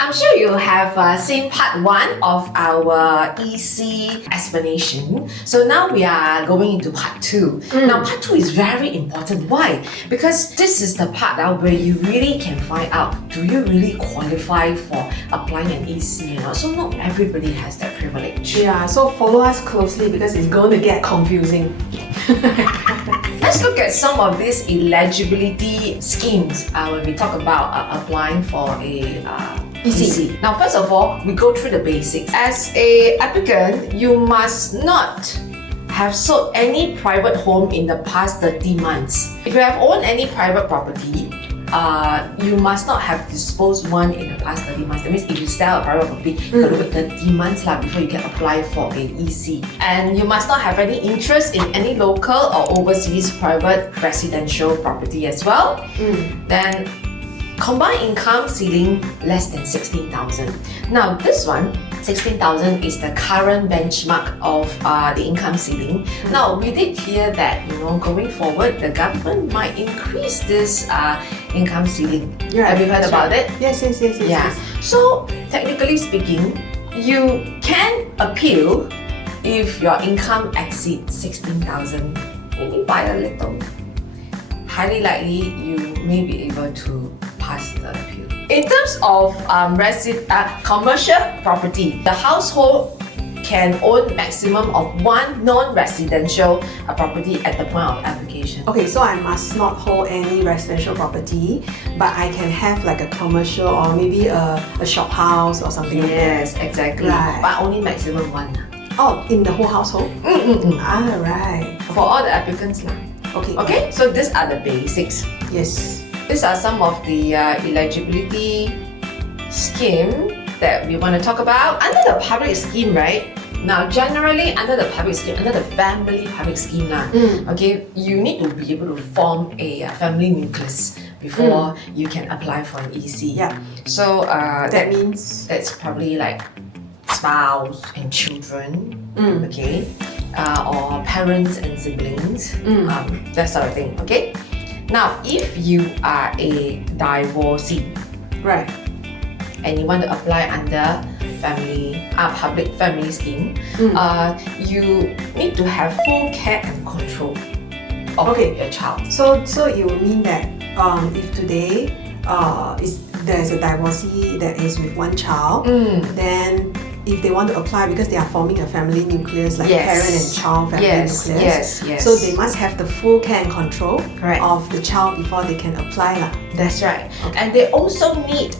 I'm sure you have seen part 1 of our EC explanation. So now we are going into part 2. Now part 2 is very important. Why? Because this is the part where you really can find out, do you really qualify for applying an EC? So not everybody has that privilege. Yeah, so follow us closely because it's going to get confusing. Let's look at some of these eligibility schemes when we talk about applying for a EC. Now, first of all, we go through the basics. As an applicant, you must not have sold any private home in the past 30 months. If you have owned any private property, you must not have disposed one in the past 30 months. That means if you sell a private property, you got to wait 30 months before you can apply for an EC. And you must not have any interest in any local or overseas private residential property as well. Then combined income ceiling less than 16,000. Now this one, 16,000 is the current benchmark of the income ceiling. Now we did hear that going forward, the government might increase this income ceiling. Yeah, have you heard about it? Yes. So technically speaking, you can appeal if your income exceeds 16,000, maybe by a little. Highly likely you may be able to pass the appeal. In terms of commercial property, the household can own maximum of one non-residential property at the point of application. Okay, so I must not hold any residential property, but I can have like a commercial or maybe a shop house or something like that. Yes, exactly. Right. But only maximum one. Oh, in the whole household? Right. For all the applicants. Okay, so these are the basics. Yes. These are some of the eligibility scheme that we want to talk about. Under the public scheme, right? Now, generally under the public scheme, under the family public scheme, okay, you need to be able to form a family nucleus before you can apply for an EC. Yeah. So that means that's probably like spouse and children, okay, or parents and siblings, that sort of thing, okay? Now, if you are a divorcee, right, and you want to apply under public family scheme, you need to have full care and control of your child. So it will mean that if today there's a divorcee that is with one child, then if they want to apply because they are forming a family nucleus, like parent and child family nucleus, so they must have the full care and control of the child before they can apply. That's right. Okay. And they also need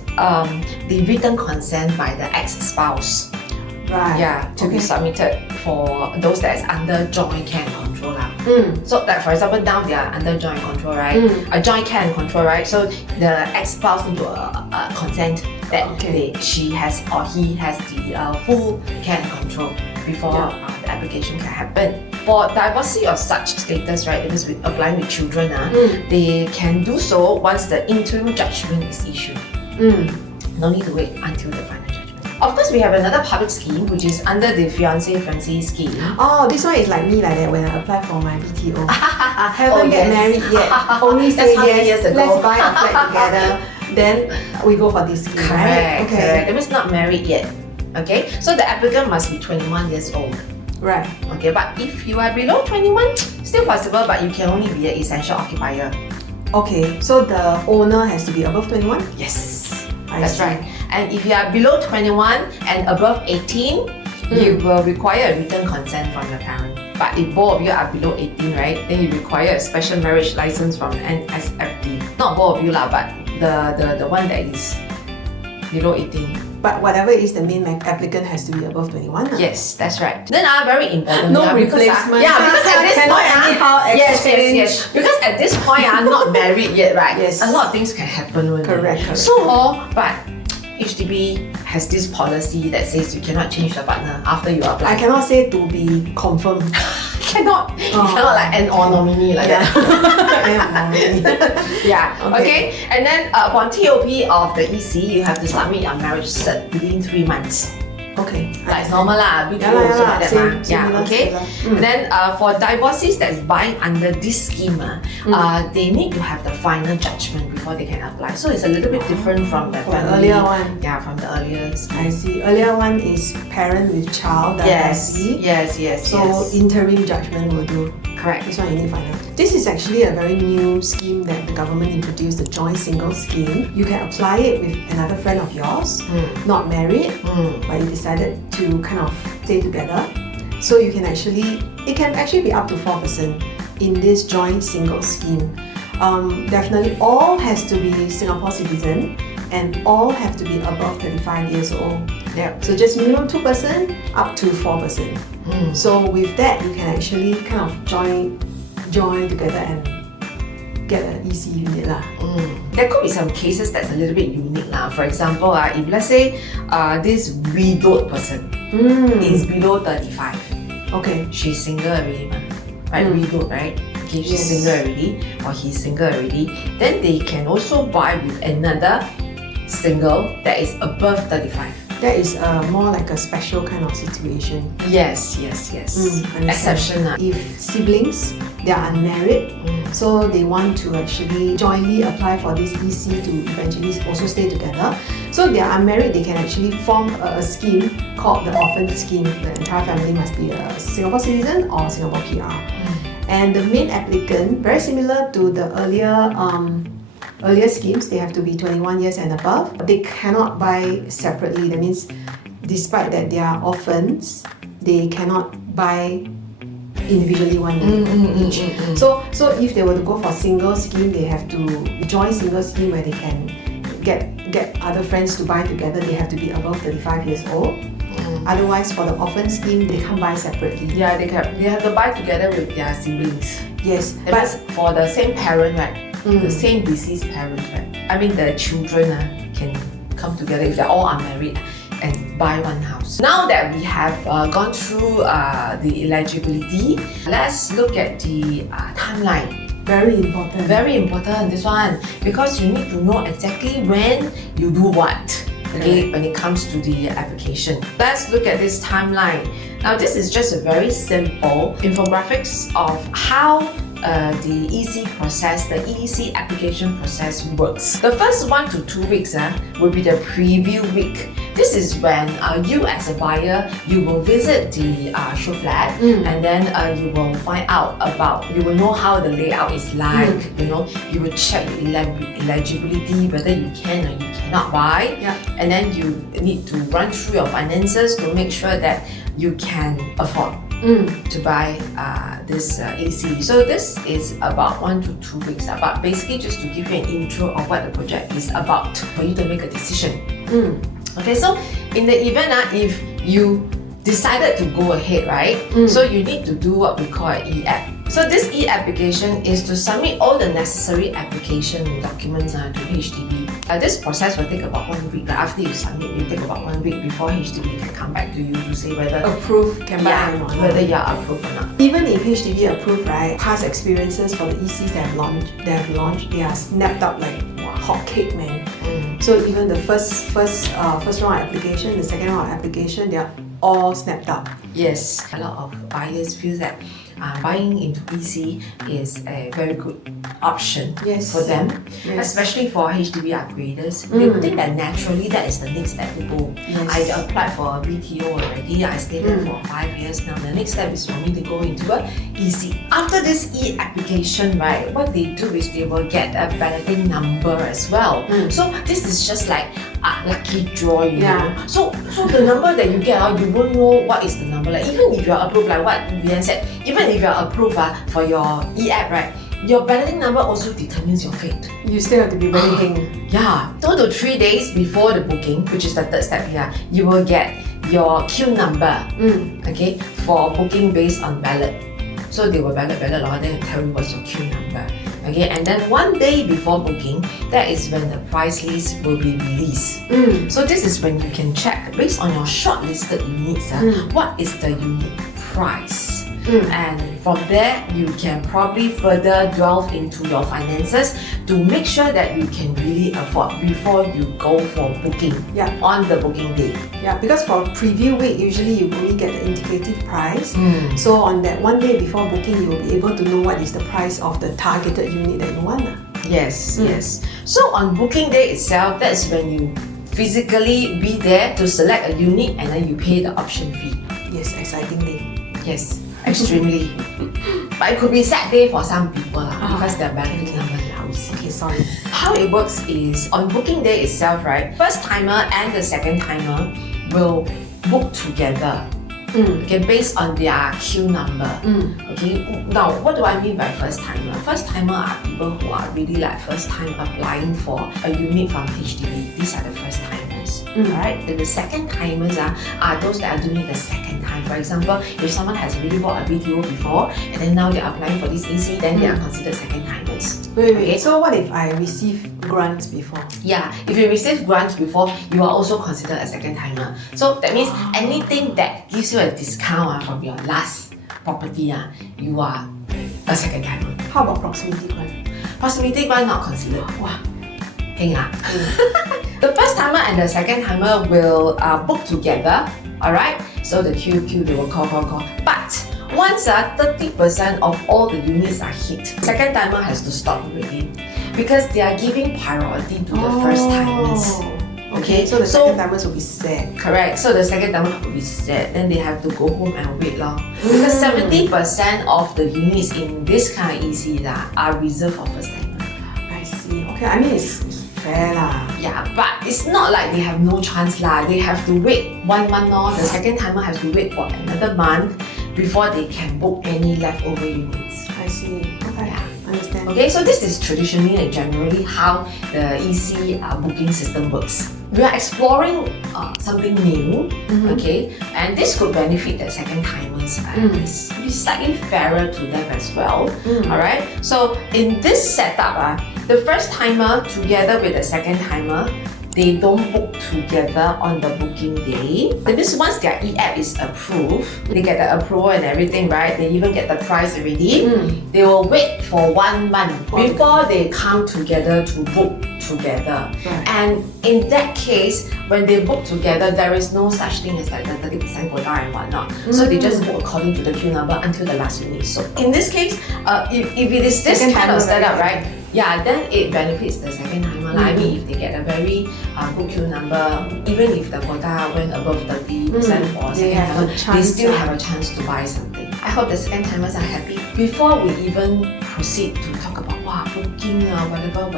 the written consent by the ex-spouse. Right. Yeah, to be submitted for those that is under joint care and control. So like for example, now they are under joint control, right? A joint care and control, right? So the ex-spouse need to consent that she has or he has the full care and control before the application can happen. For divorcee of such status, right, because with applying with children, they can do so once the interim judgment is issued. No need to wait until the final judgment. Of course, we have another public scheme which is under the fiancé-fiancée scheme. Oh, this one is like me like that when I apply for my BTO. Haven't get married yet. Only say yes, let's buy a flat together. Then we go for this scheme, right? Okay. Correct. That means not married yet. Okay, so the applicant must be 21 years old. Right. Okay, but if you are below 21, still possible, but you can only be an essential occupier. Okay, so the owner has to be above 21? Yes. That's right. And if you are below 21 and above 18, you will require a written consent from your parent. But if both of you are below 18, right, then you require a special marriage license from NSFD. Not both of you but the one that is below 18. But whatever is the main applicant has to be above 21. Yes, that's right. Then very important. No replacement. Because at this point, yes. Because at this point, not married yet, right? Yes. A lot of things can happen. Correct. So, but HDB has this policy that says you cannot change the partner after you apply. I cannot say to be confirmed. Cannot. You cannot like an or nominee like that. Okay. And then upon TOP of the EC, you have to submit your marriage cert within 3 months. Okay. Like normal lah, BTO Yeah lah, also yeah like that lah. mah. Similar, Okay. similar. Then for divorcees that's buying under this scheme, they need to have the final judgment before they can apply. So it's a little bit different from the family. earlier one. Yeah, from the earlier scheme. I see. Earlier one is parent with child divorcee. Yes. So interim judgment will do. Correct. This one you need final. This is actually a very new scheme that the government introduced, the joint single scheme. You can apply it with another friend of yours, not married, but you decided to kind of stay together. So you can it can actually be up to 4% in this joint single scheme. Definitely all has to be Singapore citizen and all have to be above 35 years old. Yeah. So just minimum 2% up to 4%. So with that, you can actually kind of join together and get an EC unit lah. There could be some cases that's a little bit unique lah. For example, if let's say this widowed person is below 35. Okay. She's single already, right? Widowed, right? Okay, she's single already, or he's single already. Then they can also buy with another single that is above 35. That is more like a special kind of situation. Yes. Exception. If siblings, they are unmarried, so they want to actually jointly apply for this EC to eventually also stay together. So they are unmarried, they can actually form a scheme called the orphan scheme. The entire family must be a Singapore citizen or Singapore PR. And the main applicant, very similar to the earlier schemes, they have to be 21 years and above. They cannot buy separately. That means despite that they are orphans, they cannot buy individually one each. So if they were to go for single scheme, they have to join single scheme where they can get other friends to buy together. They have to be above 35 years old. Otherwise, for the orphan scheme, they can't buy separately. Yeah, they have to buy together with their siblings. Yes, but for the same parent, right? The same deceased parent, right? I mean, the children can come together if they're all unmarried and buy one house. Now that we have gone through the eligibility, let's look at the timeline. Very important. Very important, this one, because you need to know exactly when you do what. Okay, when it comes to the application. Let's look at this timeline. Now, this is just a very simple infographics of how the EC process, the EC application process works. The first 1 to 2 weeks will be the preview week. This is when you as a buyer, you will visit the show flat and then you will find out you will know how the layout is like, you will check your eligibility, whether you can or you cannot buy. And then you need to run through your finances to make sure that you can afford to buy this EC. So this is about 1 to 2 weeks, but basically just to give you an intro of what the project is about for you to make a decision. Okay, so in the event if you decided to go ahead, right? So you need to do what we call an e-app. So this e-application is to submit all the necessary application documents to HDB. This process will take about 1 week. After you submit, it will take about 1 week before HDB can come back to you to say whether can buy or not. Whether you are approved or not. Even if HDB approved, right, past experiences for the ECs that have launched, they are snapped up like hot cake, man. So even the first round application, the second round application, they are all snapped up. Yes, a lot of buyers feel that buying into EC is a very good option for them, especially for HDB upgraders. They would think that naturally that is the next step to go. I applied for a BTO already, I stayed there for 5 years now. The next step is for me to go into a EC. After this e-application, right, what they do is they will get a balloting number as well. So this is just like a lucky draw, you know. So the number that you get, you won't know what is the number. Like even if you are approved, like what Vian said, even if you are approved for your e-app, right, your balloting number also determines your fate. You still have to be very heng. 2 to 3 days before the booking, which is the third step here, you will get your queue number, okay, for booking based on ballot. So they will ballot, then tell you what's your queue number. Okay, and then 1 day before booking, that is when the price list will be released. So this is when you can check based on your shortlisted units, what is the unique price. and from there you can probably further delve into your finances to make sure that you can really afford before you go for booking on the booking day. Yeah, because for preview week, usually you only get the indicative price. So on that one day before booking, you will be able to know what is the price of the targeted unit that you want. Yes. So on booking day itself, that's when you physically be there to select a unit and then you pay the option fee. Yes, exciting day. Yes, extremely. But it could be sad day for some people because their bank number is Okay, sorry. How it works is on booking day itself, right? First timer and the second timer will book together. Okay, based on their queue number. Okay, now what do I mean by first timer? First timer are people who are really like first time applying for a unit from HDB. These are the first timers. Alright, then the second timers are those that are doing it the second time. For example, if someone has really bought a BTO before and then now they're applying for this EC, then they are considered second timers. Wait. Okay? So what if I receive grants before? Yeah, if you receive grants before, you are also considered a second timer. So that means anything that gives you a discount from your last property, you are a second timer. How about proximity grant? Proximity grant not considered. Wow. The first timer and the second timer will book together. Alright, so the queue they will call. But once 30% of all the units are hit, second timer has to stop already because they are giving priority to the first timers. Okay, so the second timers will be sad. Correct. So the second timer will be sad. Then they have to go home and wait long. Because 70% of the units in this kind of EC are reserved for first timer. I see. Okay, I mean it's fair lah. Yeah, but it's not like they have no chance lah. They have to wait 1 month or the second timer has to wait for another month before they can book any leftover units. I see. Okay. Yeah. Understand. Okay, so this is traditionally and generally how the EC booking system works. We are exploring something new, okay, and this could benefit the second timers and be slightly fairer to them as well. Alright, so in this setup, the first timer together with the second timer, they don't book together on the booking day. That means once their e-app is approved, they get the approval and everything, right? They even get the price already. They will wait for 1 month before they come together to book together. And in that case, when they book together, there is no such thing as like the 30% quota and whatnot. So they just book according to the queue number until the last unit. So in this case, if it is this kind of setup, right? Yeah, then it benefits the second timer. I mean, if they get a very good queue number, even if the quota went above 30% for second timer, they still have a chance to buy something. I hope the second timers are happy. Before we even proceed to talk about booking or whatever,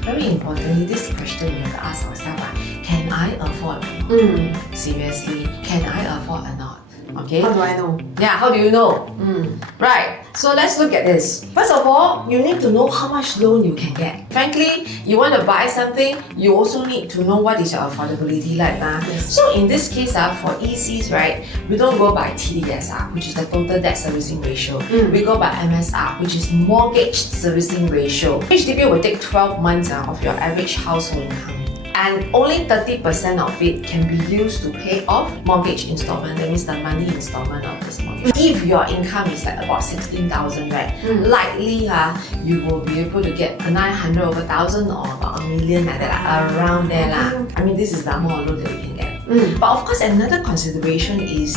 very importantly, this question we have to ask ourselves, can I afford or not? Seriously, can I afford or not? Okay. How do I know? Yeah, how do you know? Right, so let's look at this. First of all, you need to know how much loan you can get. Frankly, you want to buy something, you also need to know what is your affordability like. So in this case, for ECs, right, we don't go by TDSR, which is the total debt servicing ratio. We go by MSR, which is mortgage servicing ratio. HDB will take 12 months of your average household income. And only 30% of it can be used to pay off mortgage installment. That means the monthly installment of this mortgage. If your income is like about 16,000, right, likely you will be able to get a 900 over 1,000 or about $1 million like that, around there. I mean, this is the amount of loan that we can get. But of course, another consideration is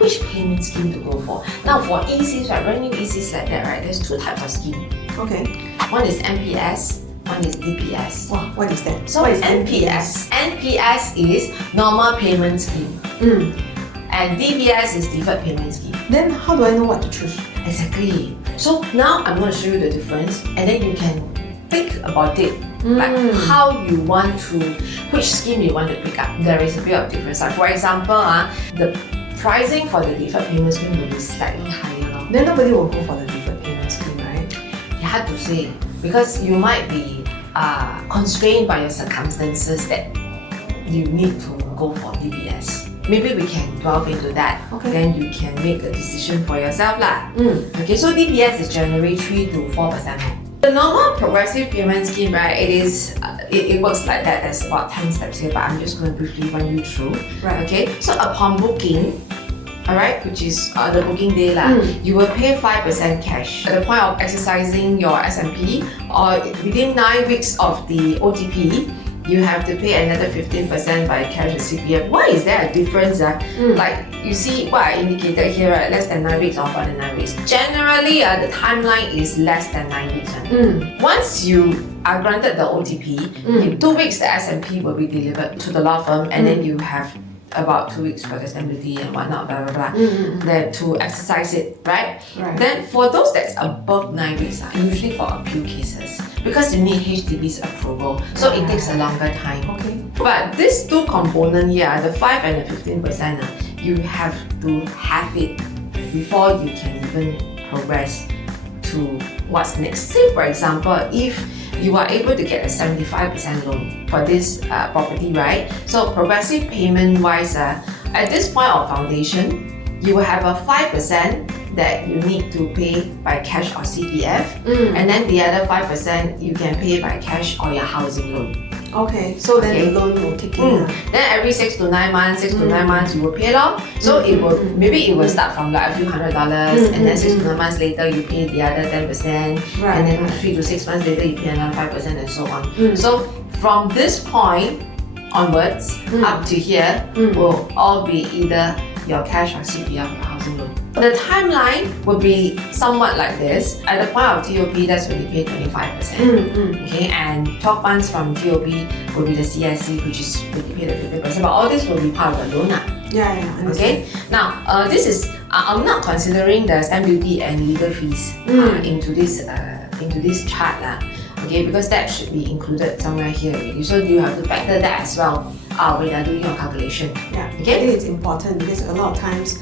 which payment scheme to go for. Now, for ECs, right, brand new ECs like that, right, there's 2 types of scheme. Okay. One is MPS. One is DPS. Wow, what is that? So it's NPS. NPS is normal payment scheme. And DPS is deferred payment scheme. Then how do I know what to choose? Exactly. So now I'm going to show you the difference and then you can think about it. Like how you want to, which scheme you want to pick up. There is a bit of difference. Like for example, the pricing for the deferred payment scheme will be slightly higher. Then nobody will go for the deferred payment scheme, right? You have to say, because you might be constrained by your circumstances that you need to go for DBS. Maybe we can delve into that. Okay. Then you can make a decision for yourself lah. Okay, so DBS is generally 3 to 4%. The normal progressive payment scheme, right? It works like that. There's about 10 steps here, but I'm just going to briefly run you through. Right. Okay. So upon booking, alright, which is the booking day lah, you will pay 5% cash. At the point of exercising your SMP or within 9 weeks of the OTP, you have to pay another 15% by cash or CPF. Why is there a difference? Like you see what I indicated here, right? Less than 9 weeks or more than 9 weeks. Generally, the timeline is less than 9 weeks. Once you are granted the OTP, in 2 weeks the SMP will be delivered to the law firm, and then you have about 2 weeks for the stamp duty and whatnot, blah blah blah, then to exercise it, right? Then for those that's above 9 weeks, usually for appeal cases, because you need HDB's approval, so it takes a longer time. But these two components here, the 5 and the 15%, you have to have it before you can even progress to what's next. Say for example, if you are able to get a 75% loan for this property, right? So progressive payment wise, at this point of foundation, you will have a 5% that you need to pay by cash or CPF, and then the other 5% you can pay by cash or your housing loan. So then the loan will kick in. Then every 6 to 9 months, you will pay lor. So it will maybe it will start from like a few $100s, and then 6 to 9 months later you pay the other 10%, and then 3 to 6 months later you pay another 5% and so on. So from this point onwards up to here will all be either your cash or CPF or housing loan. The timeline will be somewhat like this. At the point of TOP, that's when you pay 25%. Okay, and 12 months from TOP will be the CSC, which is when you pay the 50%. But all this will be part of the loan. Okay. Now, this is I'm not considering the stamp duty and legal fees into this chart okay, because that should be included somewhere here already. So you have to factor that as well when you're doing your calculation. Okay. I think it's important because a lot of times,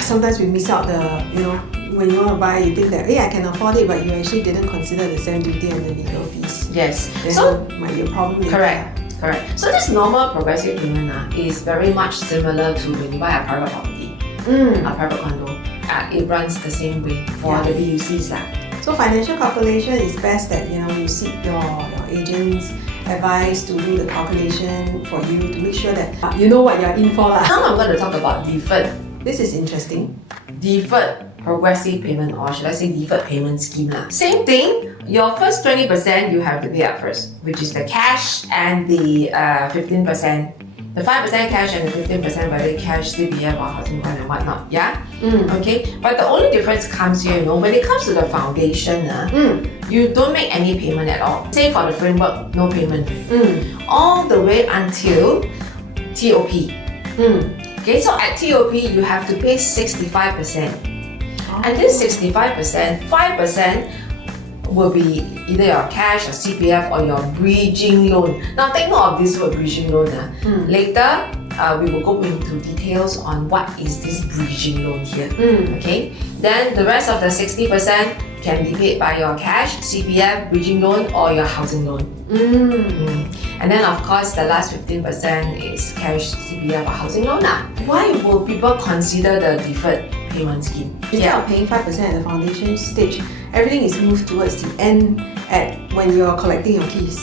sometimes we miss out the, when you want to buy, you think that, hey, I can afford it, but you actually didn't consider the stamp duty and the legal fees. Yes. Then so might be a problem later. Correct. So this normal progressive payment is very much similar to when you buy a private property, a private condo. It runs the same way for the BUCs. So financial calculation is best that you seek your agent's advice to do the calculation for you to make sure that you know what you're in for. Now I'm going to talk about deferred. This is interesting. Deferred progressive payment, or should I say deferred payment scheme. Same thing, your first 20% you have to pay up first, which is the cash and the 15%. The 5% cash and the 15% by the cash, CPF or housing loan and whatnot, Okay, but the only difference comes here, when it comes to the foundation, you don't make any payment at all. Say for the framework, no payment. All the way until TOP. Okay, so at TOP, you have to pay 65%. And this 65%, 5% will be either your cash or CPF or your bridging loan. Now take note of this word bridging loan. Later, we will go into details on what is this bridging loan here. Okay, then the rest of the 60% can be paid by your cash, CPF, bridging loan or your housing loan. And then of course the last 15% is cash, CPF or housing loan. Why will people consider the deferred payment scheme? Instead of paying 5% at the foundation stage, everything is moved towards the end when you're collecting your keys.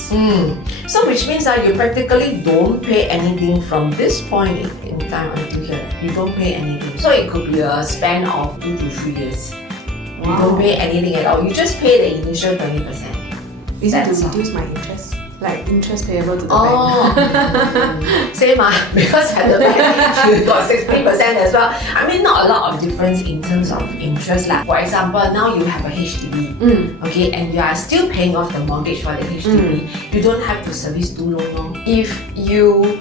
So which means that you practically don't pay anything from this point in time until here. You don't pay anything. So it could be a span of 2 to 3 years. You don't pay anything at all. You just pay the initial 20%. Is it to reduce my interest? Like interest payable to the bank? Same because at the bank you got 60% as well. I mean, not a lot of difference in terms of interest. For example, now you have a HDB, okay, and you are still paying off the mortgage for the HDB. You don't have to service two loans. If you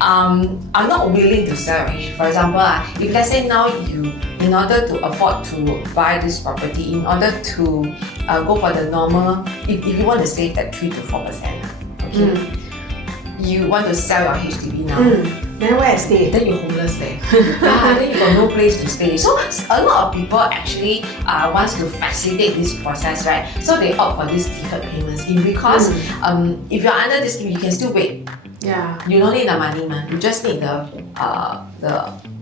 are not willing to sell, for example, if let's say now you, in order to afford to buy this property, in order to go for the normal, if you want to save that 3 to 4%, okay, you want to sell your HDB now. Then where I stay? Then you're homeless there. Then you got no place to stay. So a lot of people actually wants to facilitate this process, right? So they opt for this deferred payment scheme because if you're under this scheme, you can still wait. You don't need the money, man. You just need the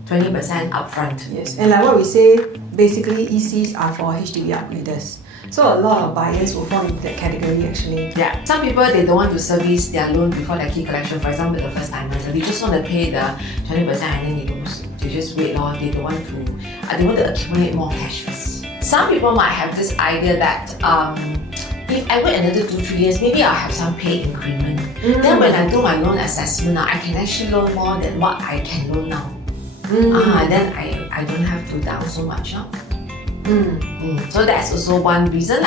20% upfront. Yes, and like what we say, basically ECs are for HDB upgraders. So a lot of buyers will fall into that category actually. Some people, they don't want to service their loan before their key collection. For example, the first timers, they just want to pay the 20% and then they don't to just wait on. They don't want to. They want to accumulate more cash first. Some people might have this idea that if I wait another 2-3 years, maybe I'll have some pay increment. Then when I do my loan assessment, I can actually loan more than what I can loan now. Then I don't have to down so much. So that's also one reason.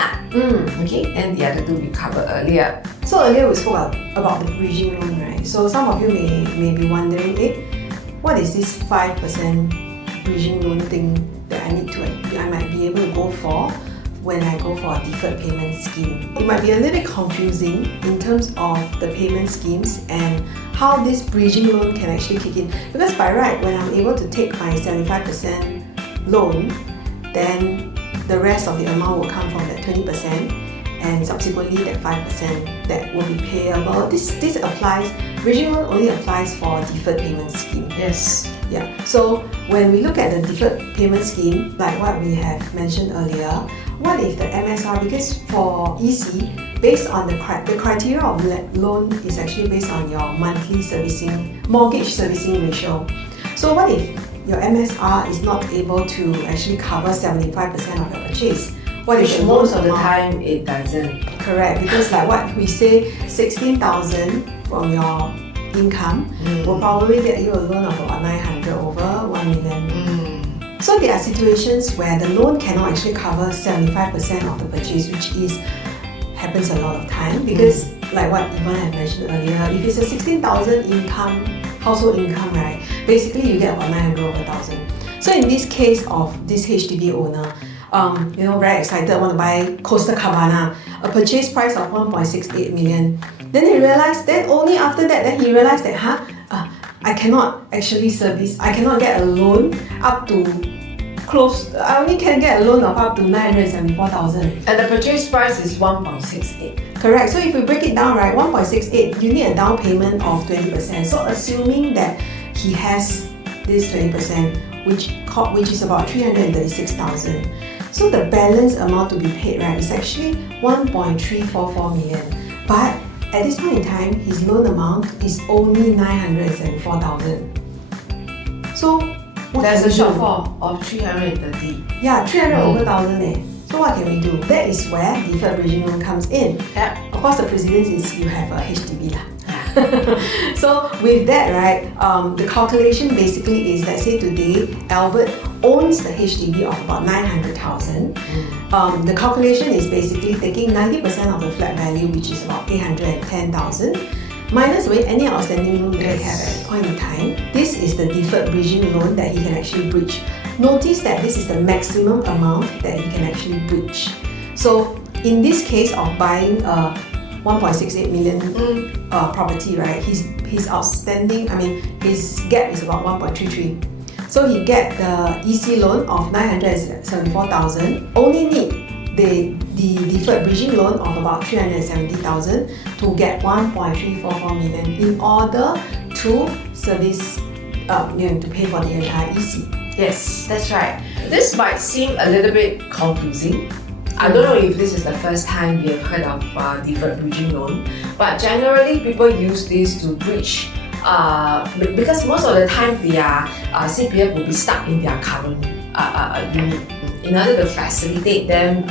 Okay, and the other two we covered earlier. So earlier we spoke about the bridging loan, right? So some of you may be wondering, what is this 5% bridging loan thing that I might be able to go for when I go for a deferred payment scheme? It might be a little bit confusing in terms of the payment schemes and how this bridging loan can actually kick in. Because by right, when I'm able to take my 75% loan, then the rest of the amount will come from that 20% and subsequently that 5% that will be payable. This applies, bridging loan only applies for deferred payment scheme. Yes. Yeah. So when we look at the deferred payment scheme, like what we have mentioned earlier, what if the MSR, because for EC, based on the criteria of loan is actually based on your monthly mortgage servicing ratio. So what if your MSR is not able to actually cover 75% of your purchase? Which most of the time it doesn't. Correct, because like what we say, 16,000 from your income will probably get you a loan of about 900 over 1 million. So there are situations where the loan cannot actually cover 75% of the purchase, which happens a lot of time because like what Ivan had mentioned earlier, if it's a 16,000 household income, right, basically you get about 900 over 1,000. So in this case of this HDB owner, very excited, want to buy coastal Cabana, a purchase price of 1.68 million. Then he realized, only after that, he realized that, I cannot actually service, I cannot get a loan up to I only can get a loan of up to 974,000. And the purchase price is 1.68. Correct. So if we break it down, right, 1.68, you need a down payment of 20%. So assuming that he has this 20%, which is about 336,000. So the balance amount to be paid, right, is actually 1.344 million. But at this point in time, his loan amount is only 974,000. So there's a shortfall of 330. Yeah, 300 over 1,000. So what can we do? That is where deferred bridging loan comes in. Of course, the precedence is you have a HDB. So with that, right, the calculation basically is, let's say today, Albert owns the HDB of about 900,000. The calculation is basically taking 90% of the flat value, which is about 810,000, minus away any outstanding loan that he have at a point in time. This is the deferred bridging loan that he can actually bridge. Notice that this is the maximum amount that he can actually bridge. So in this case of buying a 1.68 million property, right, his outstanding, his gap is about 1.33. So he get the EC loan of 974,000, only need the deferred bridging loan of about 370,000 to get 1.344 million in order to service, to pay for the entire EC. Yes, that's right. This might seem a little bit confusing. I don't know if this is the first time we have heard of deferred bridging loan, but generally people use this to bridge because most of the time their CPF will be stuck in their current unit. In order to facilitate them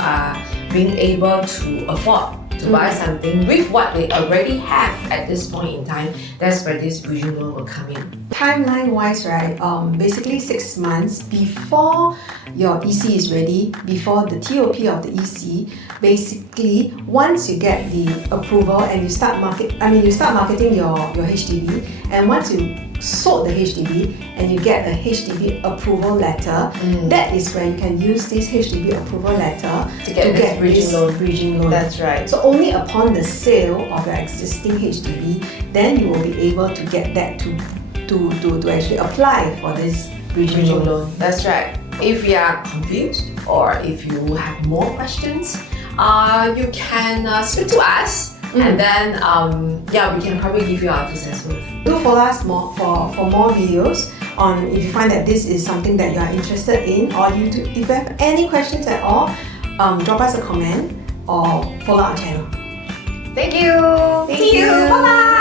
being able to afford to buy something with what they already have at this point in time, that's where this bridging loan will come in. Timeline wise, right, basically 6 months before your EC is ready, before the TOP of the EC, basically once you get the approval and you start marketing your HDB, and once you sold the HDB and you get a HDB approval letter, that is where you can use this HDB approval letter to get this bridging loan. That's right. So only upon the sale of your existing HDB, then you will be able to get that to actually apply for this bridging loan. That's right. If you are confused or if you have more questions, you can speak to us. And then, we can probably give you our assessment. Do follow us for more videos on if you find that this is something that you are interested in, or if you have any questions at all, drop us a comment or follow our channel. Thank you. Thank you. Bye bye.